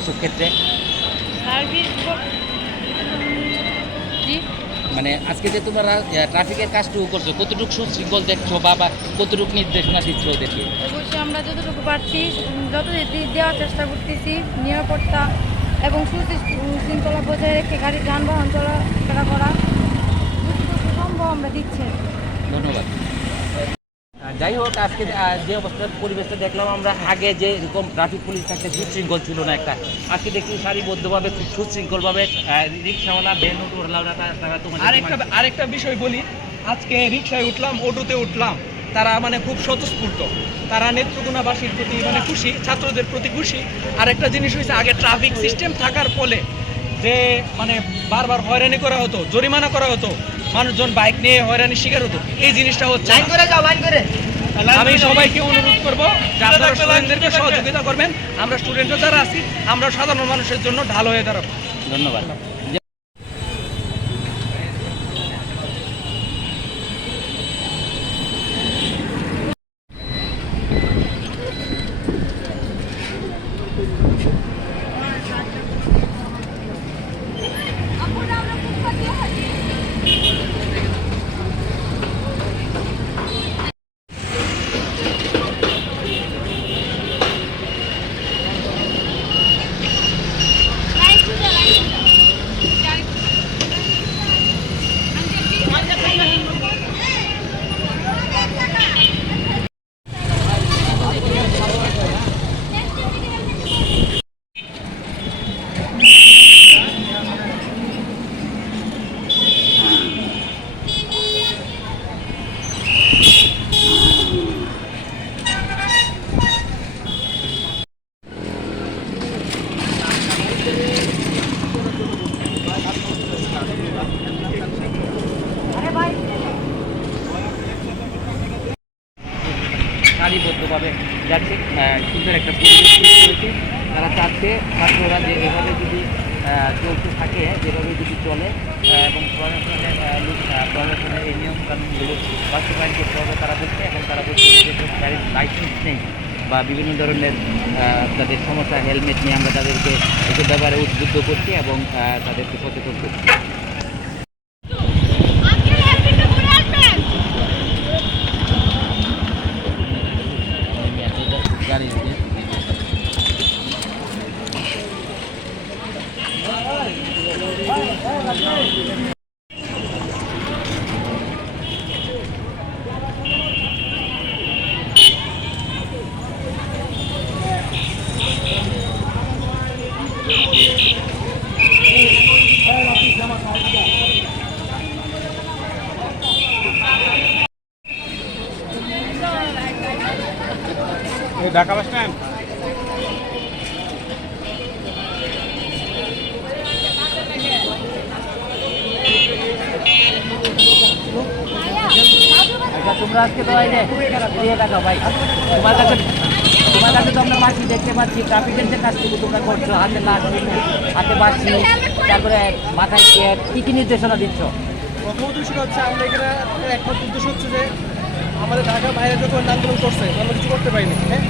এসব ক্ষেত্রে? মানে আজকে যে তোমরা ট্রাফিকের কাজটুকু করছ কতটুকু সুশৃঙ্খল দেখছ বা বা কতটুকু নির্দেশনা দিচ্ছ ওদেরকে? অবশ্যই আমরা যতটুকু পারছি যত দেওয়ার চেষ্টা করতেছি নিরাপত্তা এবং সুশৃঙ্খলা বজায় রেখে গাড়ি যানবাহন চলাফেরা করা যতটুকু সম্ভব আমরা দিচ্ছি। ধন্যবাদ। যাই হোক আজকে যে অবস্থার পরিবেশটা দেখলাম আমরা আগে যে এরকম ট্রাফিক পুলিশ থাকতে সুশৃঙ্খল ছিল না একটা আজকে দেখছি সারিবদ্ধভাবে খুব সুশৃঙ্খলভাবে রিক্সাওয়ালা ভ্যান অটোওয়ালা তারা তোমাদের আরেকটা আরেকটা বিষয় বলি আজকে রিক্সায় উঠলাম অটোতে উঠলাম তারা মানে খুব স্বতঃস্ফূর্ত। তারা নেত্রকোনাবাসীর প্রতি মানে খুশি ছাত্রদের প্রতি খুশি। আর একটা জিনিস হয়েছে আগে ট্রাফিক সিস্টেম থাকার ফলে যে মানে বারবার হয়রানি করা হতো জরিমানা করা হতো মানুষজন বাইক নিয়ে হয়রানির শিকার হতো এই জিনিসটা হচ্ছে লাইন করে যাও লাইন করে। আমি সবাইকে অনুরোধ করব যারা আপনারা স্টুডেন্টদেরকে সহযোগিতা করবেন। আমরা স্টুডেন্টও যারা আছি আমরা সাধারণ মানুষের জন্য ঢাল হয়ে দাঁড়াবো। ধন্যবাদ। সারিবদ্ধভাবে যাচ্ছে সুন্দর একটা পরিবেশ হয়েছে তারা চাচ্ছে ছাত্ররা যে এভাবে যদি চলতে থাকে, যেভাবে যদি চলে এবং প্রশাসনের প্রশাসনের এই নিয়ম কানুনগুলো বাস্তবায়ন করতে হবে তারা বলছে, এবং তারা বলছে গাড়ির লাইসেন্স নেই, বা বিভিন্ন ধরনের তাদের সমস্যা হেলমেট নিয়ে আমরা তাদেরকে এসব ব্যাপারে উদ্বুদ্ধ করছি এবং তাদেরকে সচেতন করছি গাড়ি ঢাকা বাস স্ট্যান্ড। আচ্ছা তোমরা আজকে তো এই যে দিয়ে দেখাও ভাই তোমার কাছে তোমার কাছে তো আমরা দেখতে পাচ্ছি ট্রাফিকের যে কাজটুকু তোমরা করছ হাতে হাতে বাসি তারপরে মাথায় কী কী নির্দেশনা দিচ্ছ? প্রথমত বিষয়টা হচ্ছে আমরা এখানে একমাত্র উদ্দেশ্য হচ্ছে যে আমাদের ঢাকা বাইরে যখন আন্দোলন করছে, আমরা কিছু করতে পারিনি হ্যাঁ?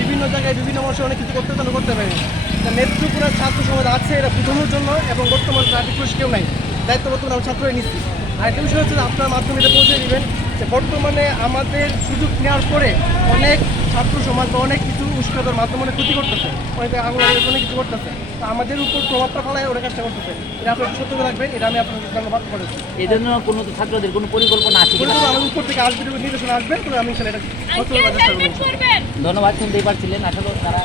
বিভিন্ন জায়গায় বিভিন্ন মানুষের অনেক কিছু করতে চান করতে পারিনি। তা ছাত্র সমাজ আছে এরা বুঝানোর জন্য এবং বর্তমান ট্রাফিক পুলিশ কেউ নাই। দায়িত্ব বর্তমানে আমরা ছাত্রই নিচ্ছি। আর একটা বিষয় হচ্ছে যে আপনার মাধ্যমে এটা পৌঁছে দেবেন যে বর্তমানে আমাদের সুযোগ নেওয়ার পরে অনেক ছাত্র সমাজ বা অনেক কিছু উস্কাদের মাধ্যমে অনেক ক্ষতি করতেছে অনেক আগুন অনেক কিছু করতেছে। তা আমাদের উপর প্রভাবটা ফেলায় ওরা কাজটা করতেছে। এটা আপনার সত্য রাখবেন এটা আমি আপনাকে ধন্যবাদ করেছি এই জন্য কোনো তো ছাত্রদের কোনো পরিকল্পনা আছে আমাদের উপর থেকে আসবে নির্দেশনা আসবেন তবে আমি সেটা চেষ্টা। ধন্যবাদ শুনতেই পারছিলেন। আসলে তারা